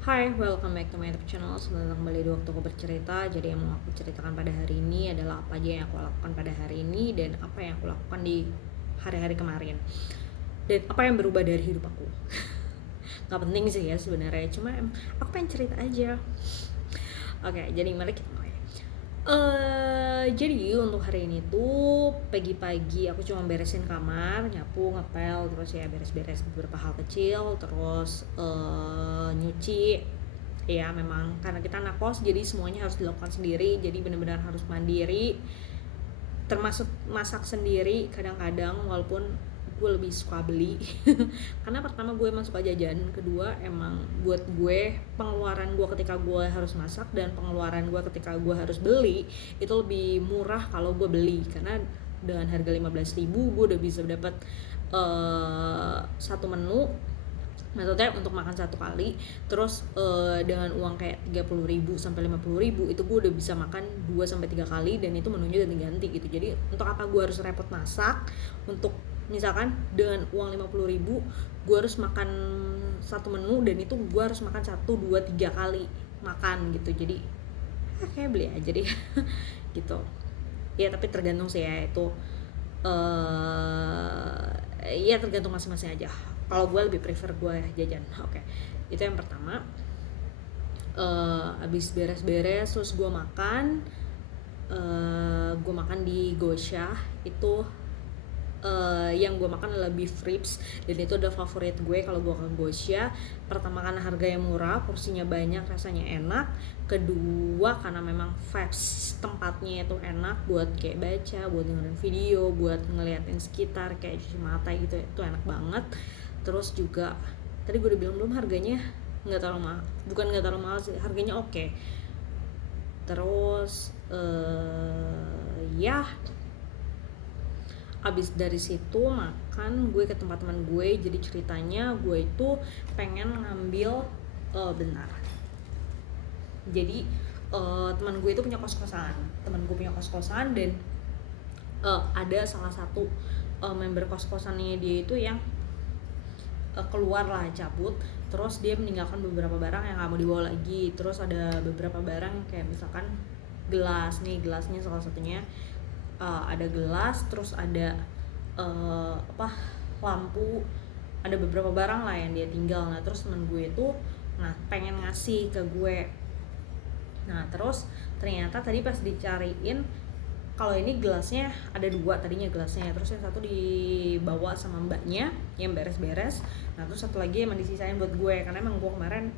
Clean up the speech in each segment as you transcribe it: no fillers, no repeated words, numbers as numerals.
Hai, welcome back to my YouTube channel. Selamat datang kembali di waktu aku bercerita. Jadi yang mau aku ceritakan pada hari ini adalah apa aja yang aku lakukan pada hari ini dan apa yang aku lakukan di hari-hari kemarin. Dan apa yang berubah dari hidup aku. Gak penting sih ya sebenarnya, cuma aku pengen cerita aja. Oke, jadi mari kita mulai. Jadi untuk hari ini tuh pagi-pagi aku cuma beresin kamar, nyapu, ngepel, terus ya beres-beres beberapa hal kecil, terus nyuci. Ya memang karena kita anak kos jadi semuanya harus dilakukan sendiri, jadi benar-benar harus mandiri, termasuk masak sendiri kadang-kadang, walaupun gue lebih suka beli karena pertama gue emang suka jajan, kedua emang buat gue pengeluaran gue ketika gue harus masak dan pengeluaran gue ketika gue harus beli itu lebih murah kalau gue beli, karena dengan harga 15.000 gue udah bisa dapat satu menu, maksudnya untuk makan satu kali, terus dengan uang kayak 30.000 sampai 50.000 itu gue udah bisa makan 2 sampai 3 kali dan itu menunya ganti-ganti gitu. Jadi untuk apa gue harus repot masak, untuk misalkan dengan uang 50.000 gue harus makan satu menu dan itu gue harus makan 1, 2, 3 kali makan gitu. Jadi kayak beli aja deh gitu ya, tapi tergantung sih ya itu, ya tergantung masing-masing aja. Kalau gue lebih prefer gue jajan. Oke. Itu yang pertama. Abis beres-beres terus gue makan. Gue makan di Gosha. Itu yang gue makan adalah beef ribs dan itu udah favorit gue kalau gue ke Gosha. Pertama karena harganya murah, porsinya banyak, rasanya enak. Kedua karena memang vibes tempatnya itu enak buat kayak baca, buat dengerin video, buat ngeliatin sekitar kayak cuci mata gitu, itu enak banget. Terus juga tadi gue udah bilang belum, harganya nggak terlalu mahal, bukan nggak terlalu mahal sih, harganya oke. Terus ya abis dari situ makan, gue ke tempat teman gue. Jadi ceritanya gue itu pengen ngambil bentar. Jadi teman gue itu punya kos-kosan. Teman gue punya kos-kosan dan ada salah satu member kos-kosannya dia itu yang keluar lah, cabut, terus dia meninggalkan beberapa barang yang nggak mau dibawa lagi. Terus ada beberapa barang kayak misalkan gelas nih, gelasnya salah satunya, ada gelas, terus ada lampu, ada beberapa barang lah yang dia tinggal. Nah terus temen gue itu pengen ngasih ke gue. Nah terus ternyata tadi pas dicariin, kalau ini gelasnya ada 2 tadinya gelasnya, terus yang satu dibawa sama mbaknya yang beres-beres. Nah terus satu lagi emang disisain buat gue, karena emang gue kemarin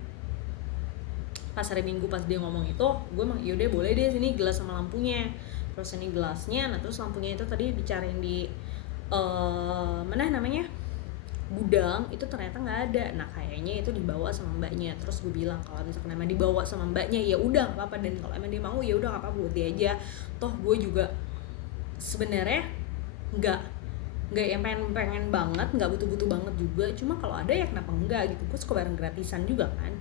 pas hari Minggu pas dia ngomong itu, gue emang yaudah boleh deh sini gelas sama lampunya. Terus ini gelasnya, nah terus lampunya itu tadi dicariin di mana namanya, gudang, itu ternyata nggak ada. Nah kayaknya itu dibawa sama mbaknya. Terus gue bilang kalau misalkan emang dibawa sama mbaknya ya udah nggak apa-apa, dan kalau emang dia mau ya udah nggak apa-apa buat dia aja. Toh gue juga sebenarnya nggak yang pengen banget, nggak butuh banget juga, cuma kalau ada ya kenapa enggak gitu. Gue suka barang gratisan juga kan.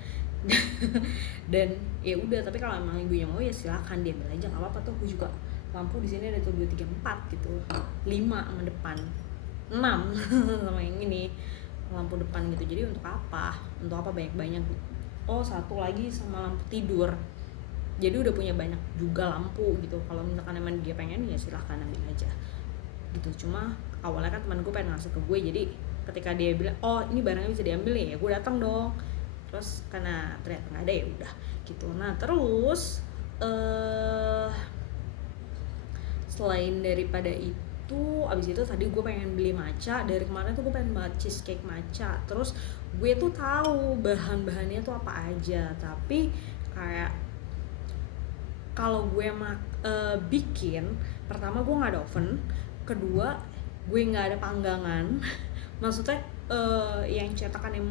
Dan ya udah, tapi kalau emang ibunya mau ya silakan dia ambil aja, nggak apa-apa. Tuh gue juga lampu di sini ada tuh 2, 3, 4 gitu, 5 sama depan, 6 sama yang ini lampu depan gitu. Jadi untuk apa banyak-banyak. Oh satu lagi sama lampu tidur, jadi udah punya banyak juga lampu gitu. Kalau misalkan emang dia pengen ya silahkan ambil aja gitu. Cuma awalnya kan teman gue pengen ngasih ke gue, jadi ketika dia bilang oh ini barangnya bisa diambil ya gue datang dong. Terus karena ternyata nggak ada ya udah gitu. Nah terus selain daripada itu, abis itu tadi gue pengen beli matcha. Dari kemarin tuh gue pengen banget cheesecake matcha. Terus gue tuh tahu bahan-bahannya tuh apa aja, tapi kayak kalau gue bikin, pertama gue nggak ada oven, kedua gue nggak ada panggangan. Maksudnya yang cetakan yang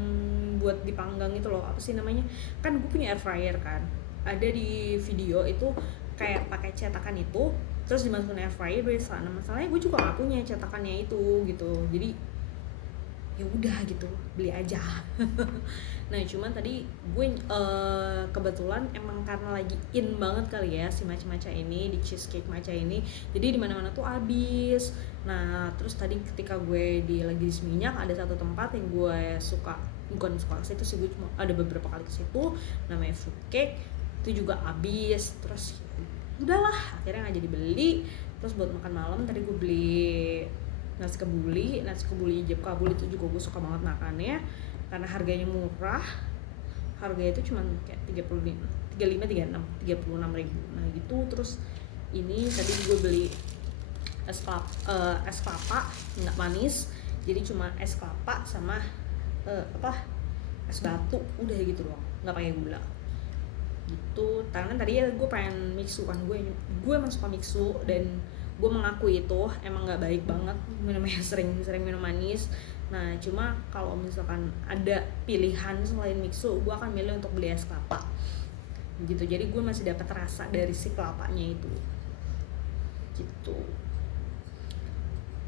buat dipanggang itu loh, apa sih namanya, kan gue punya air fryer kan, ada di video itu kayak pakai cetakan itu terus dimasukin air fryer biasa. Nah masalahnya gue juga nggak punya cetakannya itu gitu, jadi ya udah gitu beli aja. Nah cuman tadi gue kebetulan emang karena lagi in banget kali ya si matcha ini, di cheesecake matcha ini, jadi di mana-mana tuh habis. Nah terus tadi ketika gue lagi di Seminyak ada satu tempat yang gue suka bukan suka ke situ sih, gue cuma ada beberapa kali ke situ, namanya fruitcake, itu juga habis. Terus udahlah akhirnya nggak jadi beli. Terus buat makan malam tadi gue beli nasi kebuli Ijab Kabul, itu juga gue suka banget makannya karena harganya murah. Harganya itu cuma kayak 36 ribu, nah gitu. Terus ini tadi gue beli es kelapa nggak manis, jadi cuma es kelapa sama es batu, udah gitu doang, nggak pakai gula gitu. Karena tadi ya gue pengen mixu kan, gue emang suka mixu, dan gue mengakui itu emang nggak baik banget minumnya sering minum manis. Nah cuma kalau misalkan ada pilihan selain mixu, gue akan milih untuk beli es kelapa gitu. Jadi gue masih dapat rasa dari si kelapanya itu gitu.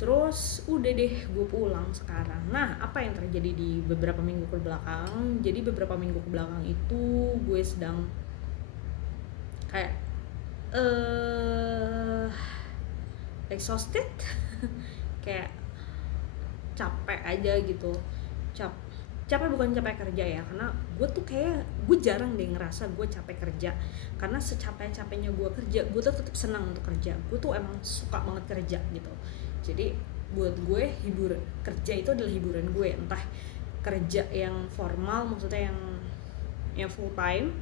Terus udah deh, gue pulang sekarang. Nah apa yang terjadi di beberapa minggu ke belakang? Jadi beberapa minggu ke belakang itu gue sedang kayak exhausted kayak capek aja gitu. Capek bukan capek kerja ya, karena gue tuh kayak gue jarang deh ngerasa gue capek kerja, karena secapek-capeknya gue kerja, gue tuh tetap senang untuk kerja. Gue tuh emang suka banget kerja gitu. Jadi buat gue kerja itu adalah hiburan gue, entah kerja yang formal, maksudnya yang full time,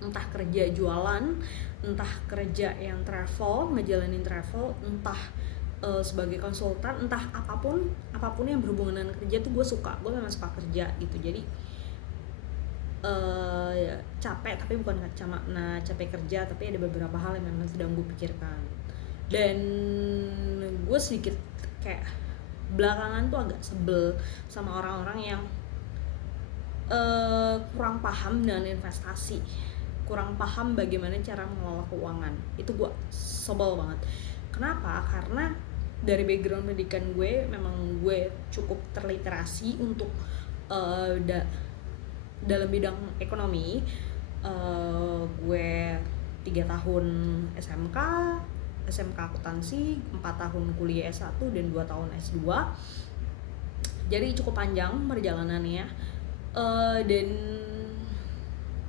entah kerja jualan, entah kerja yang travel, ngejalanin travel, entah sebagai konsultan, entah apapun yang berhubungan dengan kerja tuh gue memang suka kerja gitu. Jadi capek, tapi bukan capek kerja, tapi ada beberapa hal yang memang sedang gue pikirkan. Dan gue sedikit kayak belakangan tuh agak sebel sama orang-orang yang kurang paham dengan investasi, kurang paham bagaimana cara mengelola keuangan. Itu gue sebel banget. Kenapa? Karena dari background pendidikan gue, memang gue cukup terliterasi untuk dalam bidang ekonomi. Gue 3 tahun SMK akuntansi, 4 tahun kuliah S1, dan 2 tahun S2. Jadi cukup panjang perjalanannya. Dan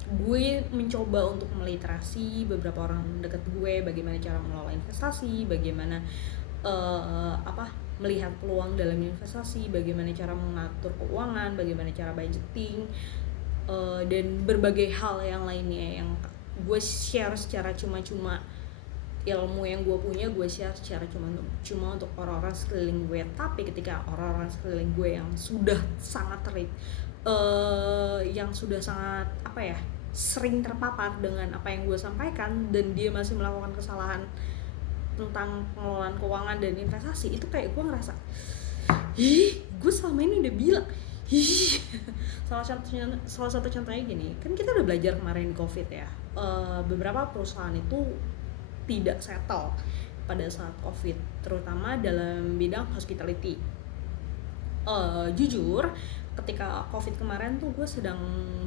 gue mencoba untuk meliterasi beberapa orang dekat gue bagaimana cara mengelola investasi, bagaimana melihat peluang dalam investasi, bagaimana cara mengatur keuangan, bagaimana cara budgeting, dan berbagai hal yang lainnya yang gue share secara cuma-cuma. Ilmu yang gue punya gue share secara cuma untuk orang-orang sekeliling gue. Tapi ketika orang-orang sekeliling gue yang sudah sangat sering terpapar dengan apa yang gue sampaikan, dan dia masih melakukan kesalahan tentang pengelolaan keuangan dan investasi, itu kayak gue ngerasa, gue selama ini udah bilang. Salah satu contohnya gini, kan kita udah belajar kemarin COVID ya, beberapa perusahaan itu tidak settle pada saat COVID, terutama dalam bidang hospitality. Jujur, ketika COVID kemarin tuh gue sedang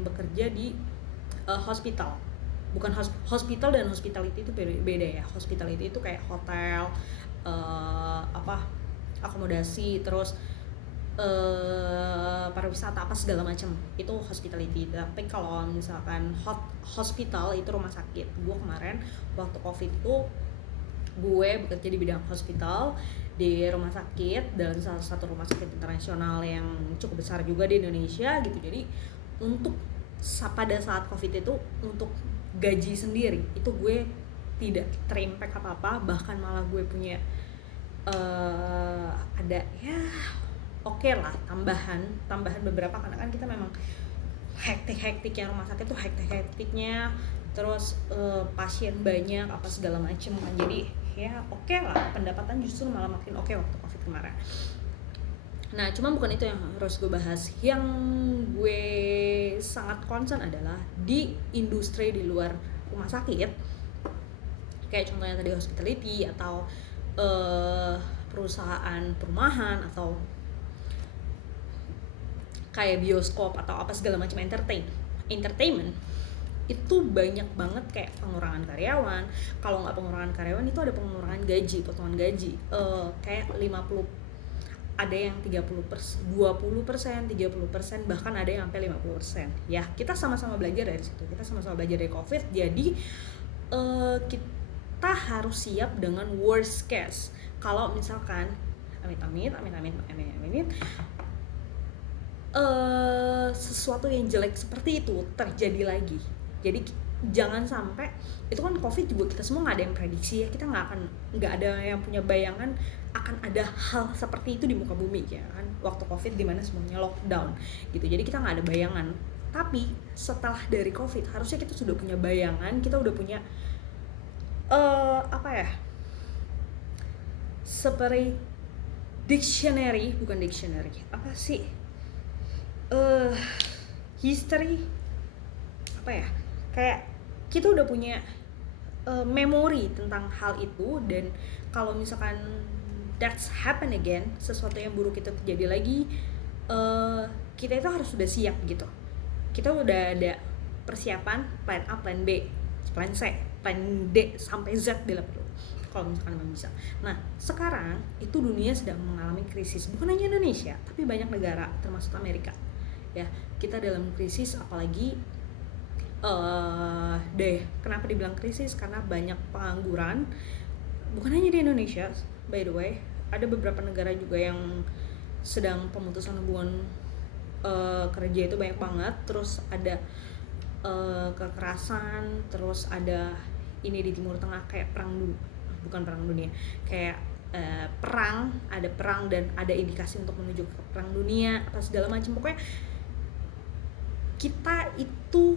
bekerja di hospital. Bukan hospital dan hospitality itu beda ya. Hospitality itu kayak hotel, akomodasi, terus pariwisata apa segala macam, itu hospitality. Tapi kalau misalkan hospital itu rumah sakit. Gue kemarin waktu COVID itu gue bekerja di bidang hospital di rumah sakit, dan salah satu rumah sakit internasional yang cukup besar juga di Indonesia gitu. Jadi untuk pada saat COVID itu, untuk gaji sendiri itu gue tidak terimpact apa-apa, bahkan malah gue punya ada ya oke lah tambahan beberapa, karena kan kita memang hektik yang rumah sakit tuh hektiknya, terus pasien banyak apa segala macem kan. Jadi ya oke lah, pendapatan justru malah makin oke waktu COVID kemarin. Nah cuma bukan itu yang harus gue bahas. Yang gue sangat concern adalah di industri di luar rumah sakit, kayak contohnya tadi hospitality, atau perusahaan perumahan, atau kayak bioskop, atau apa segala macam entertainment. Itu banyak banget kayak pengurangan karyawan. Kalau nggak pengurangan karyawan, itu ada pengurangan gaji, potongan gaji, kayak ada yang 30%, 20%, 30%, bahkan ada yang sampai 50%. Ya, kita sama-sama belajar dari situ. Kita sama-sama belajar dari COVID. Jadi kita harus siap dengan worst case. Kalau misalkan amit-amit sesuatu yang jelek seperti itu terjadi lagi. Jadi jangan sampai, itu kan COVID juga kita semua nggak ada yang prediksi ya, kita nggak ada yang punya bayangan akan ada hal seperti itu di muka bumi ya kan, waktu COVID dimana semuanya lockdown gitu. Jadi kita nggak ada bayangan, tapi setelah dari COVID harusnya kita sudah punya bayangan, kita udah punya seperti history kayak kita udah punya memori tentang hal itu. Dan kalau misalkan that's happen again, sesuatu yang buruk itu terjadi lagi, kita itu harus sudah siap gitu. Kita udah ada persiapan plan A, plan B, plan C, plan D sampai Z bila perlu, kalau misalkan memang bisa. Nah, sekarang itu dunia sedang mengalami krisis, bukan hanya Indonesia tapi banyak negara termasuk Amerika ya. Kita dalam krisis, apalagi kenapa dibilang krisis, karena banyak pengangguran, bukan hanya di Indonesia by the way, ada beberapa negara juga yang sedang pemutusan hubungan kerja itu banyak banget. Terus ada kekerasan, terus ada ini di Timur Tengah kayak bukan perang dunia, kayak ada perang dan ada indikasi untuk menuju ke perang dunia apa segala macam. Pokoknya kita itu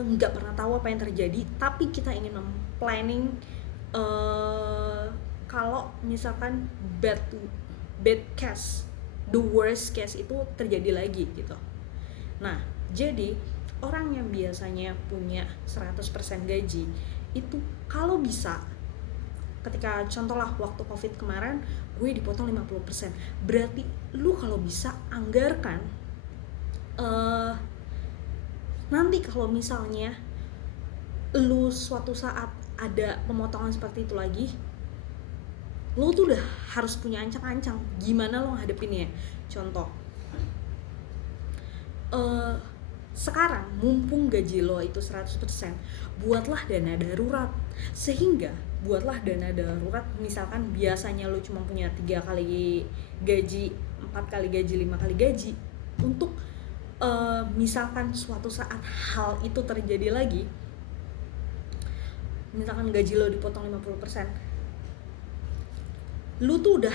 nggak pernah tahu apa yang terjadi, tapi kita ingin planning kalau misalkan bad case, the worst case itu terjadi lagi gitu. Nah, jadi orang yang biasanya punya 100% gaji itu kalau bisa, ketika contohlah waktu COVID kemarin gue dipotong 50%, berarti lu kalau bisa anggarkan nanti kalau misalnya lu suatu saat ada pemotongan seperti itu lagi, lu tuh udah harus punya ancang-ancang gimana lo ngadepinnya. Contoh, sekarang mumpung gaji lo itu 100%, buatlah dana darurat. Sehingga buatlah dana darurat, misalkan biasanya lo cuma punya 3 kali gaji, 4 kali gaji, 5 kali gaji, untuk misalkan suatu saat hal itu terjadi lagi, misalkan gaji lo dipotong 50%, lu tuh udah,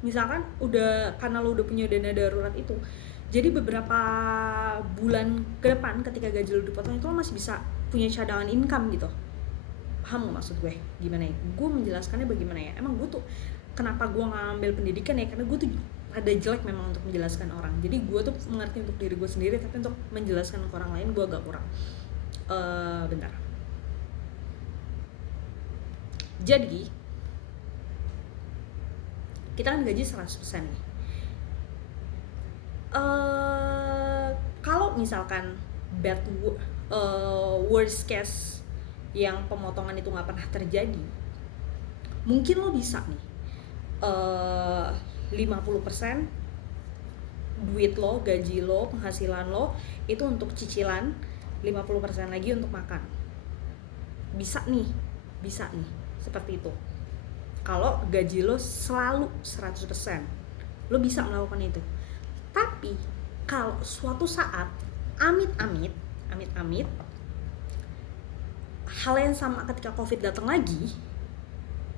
misalkan udah, karena lo udah punya dana darurat itu, jadi beberapa bulan ke depan ketika gaji lo dipotong itu lo masih bisa punya cadangan income gitu. Paham gak maksud gue gimana ya? Gue menjelaskannya bagaimana ya, emang gue tuh kenapa gue ngambil pendidikan ya, karena gue tuh ada jelek memang untuk menjelaskan orang. Jadi gue tuh mengerti untuk diri gue sendiri, tapi untuk menjelaskan ke orang lain gue agak kurang. Bentar. Jadi kita kan gaji 100% nih. Kalau misalkan worst case yang pemotongan itu nggak pernah terjadi, mungkin lo bisa nih 50% duit lo, gaji lo, penghasilan lo itu untuk cicilan, 50% lagi untuk makan. Bisa nih seperti itu. Kalau gaji lo selalu 100%, lo bisa melakukan itu. Tapi kalau suatu saat amit-amit hal yang sama ketika COVID datang lagi,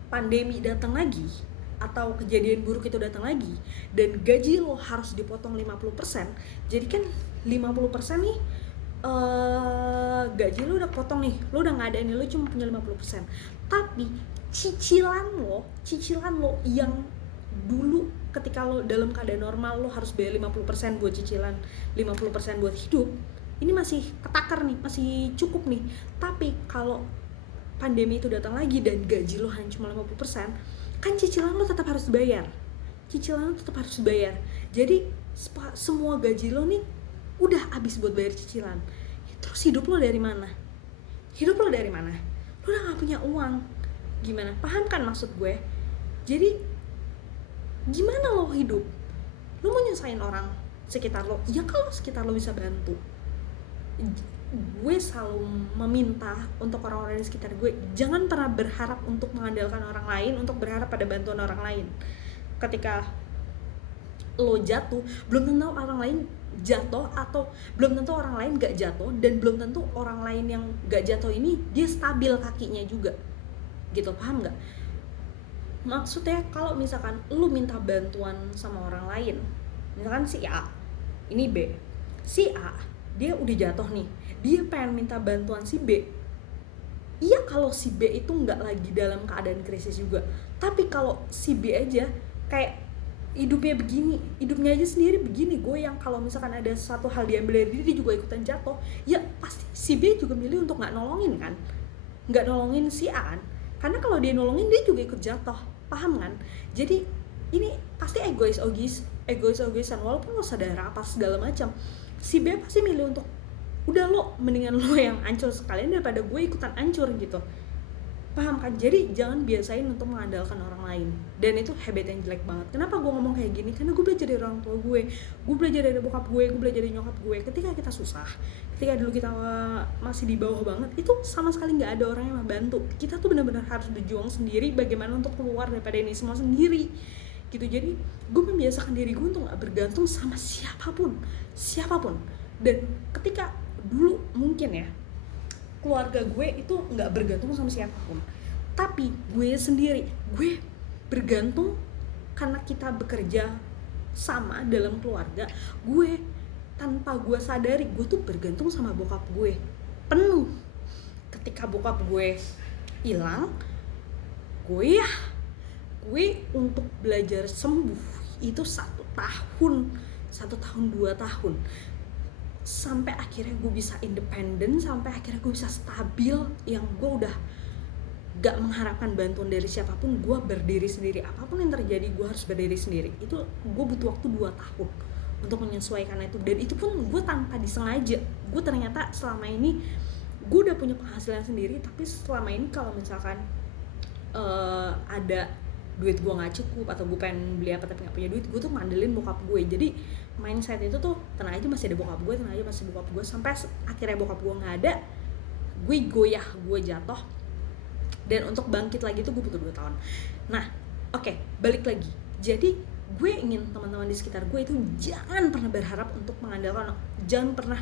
pandemi datang lagi, atau kejadian buruk itu datang lagi, dan gaji lo harus dipotong 50%, jadi kan 50% nih gaji lo udah potong nih, lo udah nggak ada nih, lo cuma punya 50%. Tapi cicilan lo yang dulu ketika lo dalam keadaan normal lo harus bayar 50% buat cicilan, 50% buat hidup, ini masih ketakar nih, masih cukup nih. Tapi kalau pandemi itu datang lagi dan gaji lo hanya cuma 50%, kan cicilan lo tetap harus bayar. Jadi semua gaji lo nih udah habis buat bayar cicilan. Terus hidup lo dari mana? Lo udah gak punya uang. Gimana? Paham kan maksud gue? Jadi Gimana lo hidup? Lo mau nyusahin orang sekitar lo? Ya kalau sekitar lo bisa bantu. Gue selalu meminta untuk orang-orang di sekitar gue, jangan pernah berharap untuk mengandalkan orang lain, untuk berharap pada bantuan orang lain. Ketika lo jatuh, belum tentu orang lain jatuh, atau belum tentu orang lain gak jatuh, dan belum tentu orang lain yang gak jatuh ini dia stabil kakinya juga gitu, paham gak? Maksudnya kalau misalkan lo minta bantuan sama orang lain, misalkan si A, ini B, si A dia udah jatuh nih, dia pengen minta bantuan si B. Iya kalau si B itu nggak lagi dalam keadaan krisis juga, tapi kalau si B aja kayak hidupnya begini, hidupnya aja sendiri begini, gue yang kalau misalkan ada satu hal diambil dari dia juga ikutan jatuh, ya pasti si B juga milih untuk nggak nolongin kan, nggak nolongin si A kan, karena kalau dia nolongin dia juga ikut jatuh, paham kan? Jadi ini pasti egoisan, walaupun lo sadar apa segala macam, si B pasti milih untuk udah lo mendingan lo yang hancur sekalian daripada gue ikutan hancur gitu, paham kan? Jadi jangan biasain untuk mengandalkan orang lain, dan itu habit yang jelek banget. Kenapa gue ngomong kayak gini? Karena gue belajar dari orang tua gue belajar dari bokap gue belajar dari nyokap gue. Ketika kita susah, ketika dulu kita masih di bawah banget, itu sama sekali nggak ada orang yang membantu kita, tuh benar-benar harus berjuang sendiri bagaimana untuk keluar daripada ini semua sendiri gitu. Jadi gue membiasakan diri gue untuk nggak bergantung sama siapapun. Dan ketika dulu mungkin ya keluarga gue itu nggak bergantung sama siapapun, tapi gue sendiri gue bergantung karena kita bekerja sama dalam keluarga gue. Tanpa gue sadari gue tuh bergantung sama bokap gue penuh. Ketika bokap gue hilang, gue untuk belajar sembuh itu 1 tahun 2 tahun, sampai akhirnya gue bisa independen, sampai akhirnya gue bisa stabil, yang gue udah gak mengharapkan bantuan dari siapapun. Gue berdiri sendiri, apapun yang terjadi gue harus berdiri sendiri. Itu gue butuh waktu 2 tahun untuk menyesuaikan itu, dan itu pun gue tanpa disengaja. Gue ternyata selama ini gue udah punya penghasilan sendiri, tapi selama ini kalau misalkan ada duit gue nggak cukup atau gue pengen beli apa tapi nggak punya duit, gue tuh ngandelin bokap gue. Jadi mindset itu tuh tenang aja masih ada bokap gue, sampai akhirnya bokap gue nggak ada, gue goyah, gue jatuh, dan untuk bangkit lagi tuh gue butuh 2 tahun. Nah oke, balik lagi. Jadi gue ingin teman-teman di sekitar gue itu jangan pernah berharap untuk mengandalkan, jangan pernah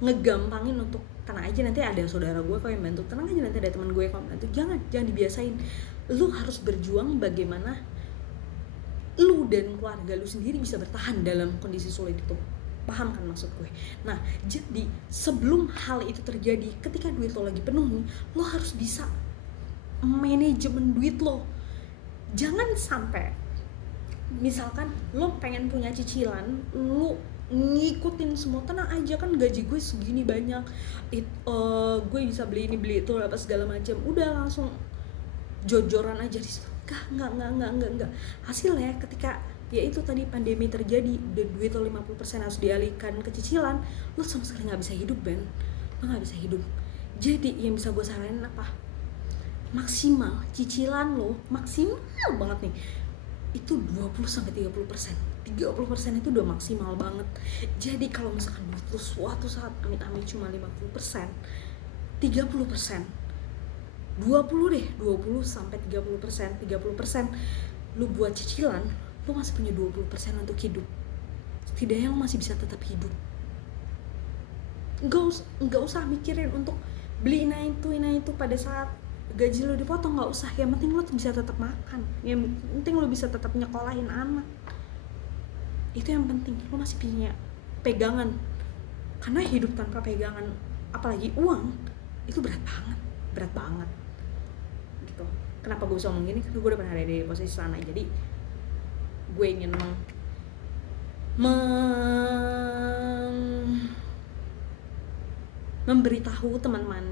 ngegampangin untuk tenang aja nanti ada saudara gue kok yang bantu, tenang aja nanti ada teman gue yang bantu. Jangan dibiasain. Lu harus berjuang bagaimana lu dan keluarga lu sendiri bisa bertahan dalam kondisi sulit itu, paham kan maksud gue? Nah jadi sebelum hal itu terjadi, ketika duit lo lagi penuh nih, lo harus bisa manajemen duit lo. Jangan sampai misalkan lo pengen punya cicilan, lo ngikutin semua, tenang aja kan gaji gue segini banyak, gue bisa beli ini beli itu apa segala macam, udah langsung jojoran aja di situ. Enggak. Hasilnya ketika ya itu tadi pandemi terjadi, dan duit lo 50% harus dialihkan ke cicilan, lo sama sekali nggak bisa hidup, Ben. Lo nggak bisa hidup. Jadi yang bisa gue saranin apa? Maksimal cicilan lo, maksimal banget nih, itu 20-30%. 30% itu udah maksimal banget. Jadi kalau misalkan duit lo suatu saat amit-amit cuma 50%, 30%, 30% lu buat cicilan, lu masih punya 20% untuk hidup. Setidaknya lu masih bisa tetap hidup. Nggak usah mikirin untuk beli ini itu pada saat gaji lu dipotong, nggak usah. Yang penting lu bisa tetap makan, yang penting lu bisa tetap nyekolahin anak. Itu yang penting, lu masih punya pegangan. Karena hidup tanpa pegangan, apalagi uang, itu berat banget gitu. Kenapa gue bisa ngomong gini? Karena gue udah pernah ada di posisi sana. Jadi gue ingin memberitahu teman-teman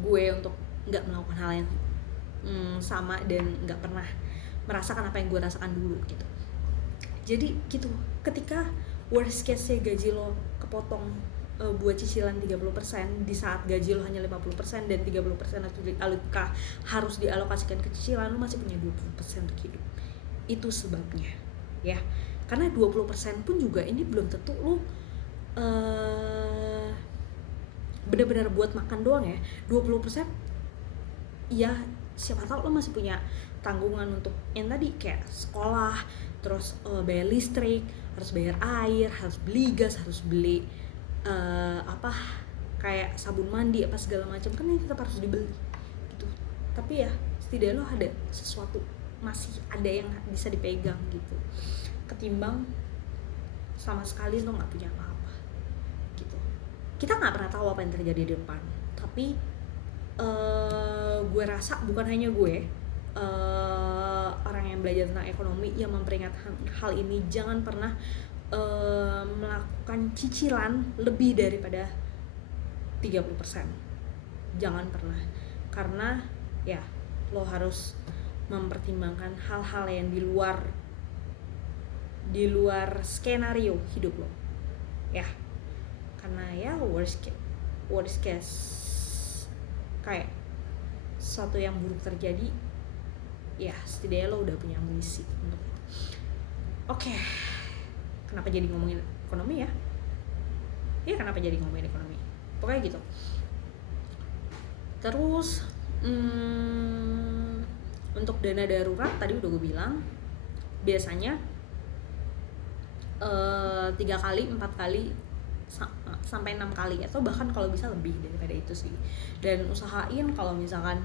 gue untuk nggak melakukan hal yang sama, dan nggak pernah merasakan apa yang gue rasakan dulu gitu. Jadi gitu, ketika worst case gaji lo kepotong buat cicilan 30% di saat gaji lo hanya 50% dan 30% harus dialokasikan ke cicilan, lo masih punya 20% untuk hidup. Itu sebabnya ya. Karena 20% pun juga ini belum tentu lu benar-benar buat makan doang ya. 20% ya siapa tahu lo masih punya tanggungan untuk yang tadi kayak sekolah, terus bayar listrik, harus bayar air, harus beli gas, harus beli kayak sabun mandi apa segala macam, kan ini tetap harus dibeli gitu. Tapi ya setidaknya lo ada sesuatu, masih ada yang bisa dipegang gitu, ketimbang sama sekali lo nggak punya apa-apa gitu. Kita nggak pernah tahu apa yang terjadi di depan, tapi gue rasa bukan hanya gue, orang yang belajar tentang ekonomi yang memperingatkan hal ini, jangan pernah melakukan cicilan lebih daripada 30%. Jangan pernah, karena ya lo harus mempertimbangkan hal-hal yang di luar skenario hidup lo ya. Karena ya worst case kayak sesuatu yang buruk terjadi, ya setidaknya lo udah punya amunisi untuk itu. Oke. Kenapa jadi ngomongin ekonomi ya? Ya kenapa jadi ngomongin ekonomi? Pokoknya gitu. Terus untuk dana darurat tadi udah gue bilang, biasanya 3 kali, 4 kali sampai 6 kali, atau bahkan kalau bisa lebih daripada itu sih. Dan usahain kalau misalkan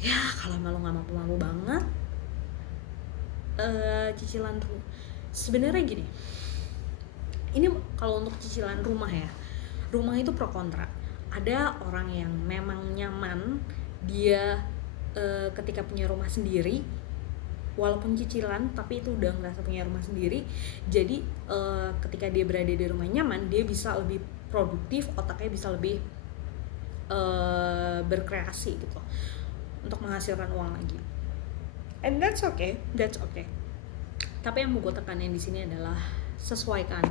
ya kalau malu nggak mampu banget, cicilan sebenarnya gini, ini kalau untuk cicilan rumah ya, rumah itu pro kontra. Ada orang yang memang nyaman dia ketika punya rumah sendiri, walaupun cicilan tapi itu udah ngerasa punya rumah sendiri. Jadi ketika dia berada di rumah nyaman, dia bisa lebih produktif, otaknya bisa lebih berkreasi gitu untuk menghasilkan uang lagi. And that's okay. Tapi yang mau gue tekanin di sini adalah sesuaikan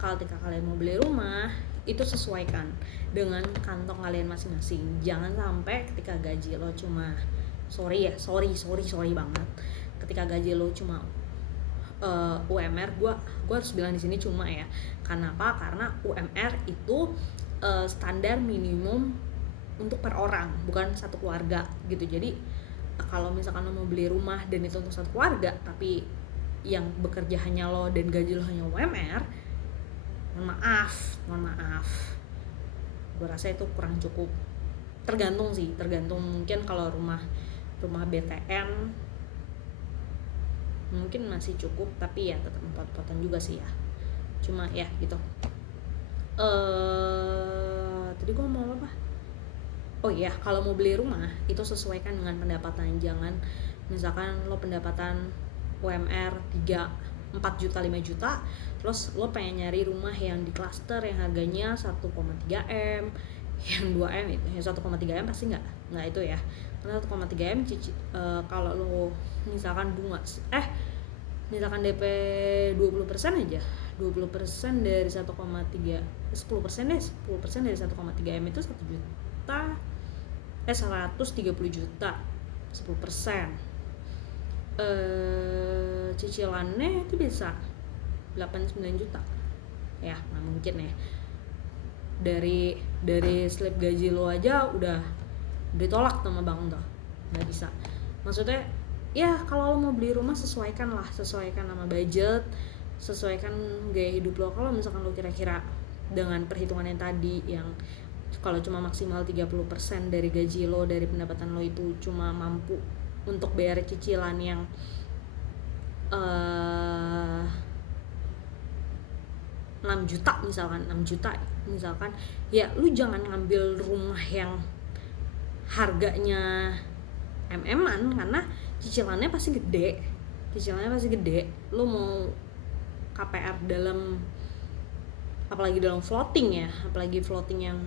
kalau ketika kalian mau beli rumah, itu sesuaikan dengan kantong kalian masing-masing. Jangan sampai ketika gaji lo cuma sorry banget, ketika gaji lo cuma UMR, gue harus bilang di sini cuma ya. Kenapa? Karena UMR itu standar minimum untuk per orang, bukan satu keluarga gitu. Jadi kalau misalkan lo mau beli rumah dan itu untuk satu keluarga, tapi yang bekerja hanya lo dan gaji lo hanya UMR, mohon maaf, gue rasa itu kurang cukup. Tergantung mungkin kalau rumah BTN mungkin masih cukup, tapi ya tetap empot-empotan juga sih ya. Cuma ya gitu. Tadi gue mau apa? Oh iya, kalau mau beli rumah itu sesuaikan dengan pendapatan. Jangan misalkan lo pendapatan UMR 4 juta 5 juta, terus lo pengen nyari rumah yang di klaster yang harganya 1,3M, yang 2M itu, yang 1,3M pasti nggak itu ya. Karena 1,3M kalau lo misalkan misalkan DP 20% aja, 20% dari 1,3, 10% dari 1,3M itu 130 juta, 10%. Cicilannya itu bisa 8-9 juta ya, nggak mungkin ya. Dari slip gaji lo aja udah ditolak sama bank tuh, nggak bisa. Maksudnya ya kalau lo mau beli rumah sesuaikan sama budget, sesuaikan gaya hidup lo. Kalau misalkan lo kira-kira dengan perhitungan yang tadi, yang kalau cuma maksimal 30% dari gaji lo, dari pendapatan lo itu cuma mampu untuk bayar cicilan yang 6 juta misalkan, ya lu jangan ngambil rumah yang harganya MM-an, karena cicilannya pasti gede. Lu mau KPR dalam, apalagi dalam floating yang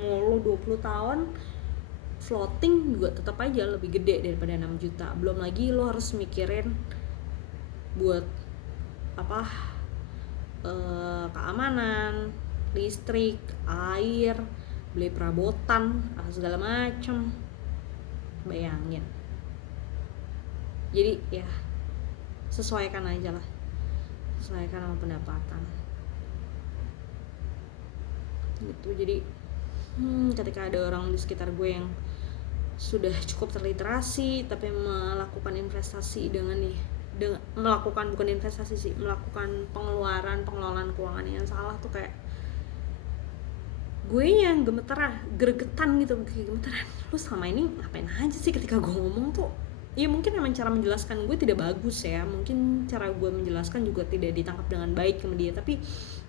mau lu 20 tahun floating juga tetap aja lebih gede daripada 6 juta. Belum lagi lo harus mikirin buat keamanan, listrik, air, beli perabotan, segala macem. Bayangin. Jadi ya sesuaikan aja lah, sesuaikan sama pendapatan gitu. Jadi ketika ada orang di sekitar gue yang sudah cukup terliterasi tapi melakukan investasi dengan melakukan bukan investasi sih, melakukan pengelolaan keuangan yang salah tuh kayak gue yang gregetan gitu, kayak gemeteran, lu selama ini ngapain aja sih ketika gue ngomong tuh. Ya mungkin emang cara menjelaskan gue tidak bagus ya, mungkin cara gue menjelaskan juga tidak ditangkap dengan baik sama dia, tapi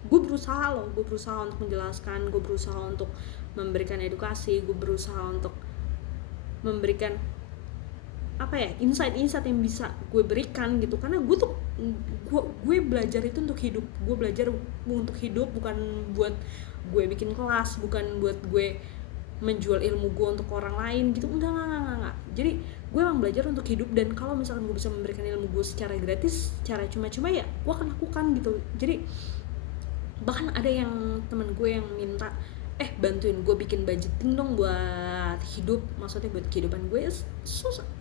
gue berusaha untuk menjelaskan, gue berusaha untuk memberikan edukasi, gue berusaha untuk memberikan apa ya, insight yang bisa gue berikan gitu. Karena gue belajar itu untuk hidup, gue belajar untuk hidup, bukan buat gue bikin kelas, bukan buat gue menjual ilmu gue untuk orang lain gitu, enggak. Jadi gue emang belajar untuk hidup, dan kalau misalkan gue bisa memberikan ilmu gue secara gratis, secara cuma-cuma, ya gue akan lakukan gitu. Jadi bahkan ada yang temen gue yang minta, bantuin gue bikin budgeting dong buat hidup, maksudnya buat kehidupan gue.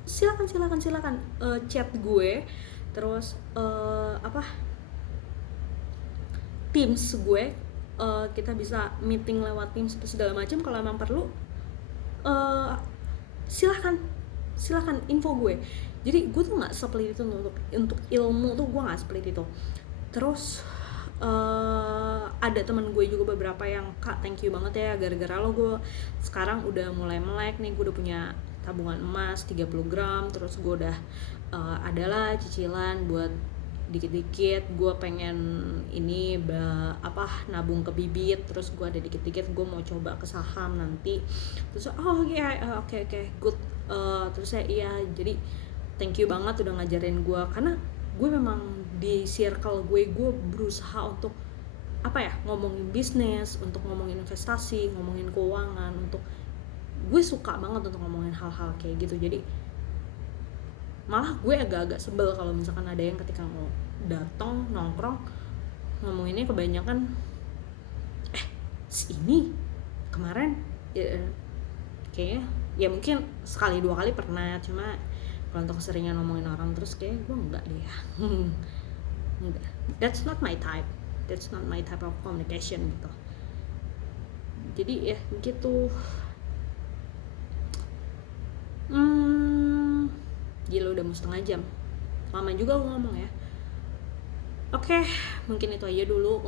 Silakan chat gue, terus Teams gue, kita bisa meeting lewat Teams segala macam. Kalau emang perlu silahkan info gue. Jadi gue tuh nggak sepelit itu untuk ilmu tuh, gue nggak sepelit itu. Terus ada teman gue juga beberapa yang, Kak thank you banget ya, gara-gara lo gue sekarang udah mulai melek nih, gue udah punya tabungan emas 30 gram, terus gue udah adalah cicilan buat dikit-dikit, gue pengen ini nabung ke bibit, terus gue ada dikit-dikit gue mau coba ke saham nanti. Terus oke good. Terus saya iya, jadi thank you banget udah ngajarin gue, karena gue memang di circle gue berusaha untuk ngomongin bisnis, untuk ngomongin investasi, ngomongin keuangan, untuk gue suka banget untuk ngomongin hal-hal kayak gitu. Jadi malah gue agak-agak sebel kalau misalkan ada yang ketika mau datang nongkrong ngomonginnya kebanyakan si ini kemarin ya, kayaknya ya mungkin sekali dua kali pernah, cuma kalau untuk keseringan ngomongin orang terus kayak gue enggak deh ya. Enggak, that's not my type of communication gitu. Jadi ya gitu. Gila udah mau setengah jam, lama juga gue ngomong ya. Oke, mungkin itu aja dulu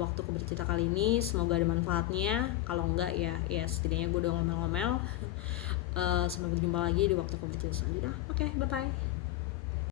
waktu aku bercerita kali ini. Semoga ada manfaatnya. Kalau enggak ya setidaknya gue udah ngomel-ngomel. Sampai berjumpa lagi di waktu aku bercerita selanjutnya. Oke, bye-bye.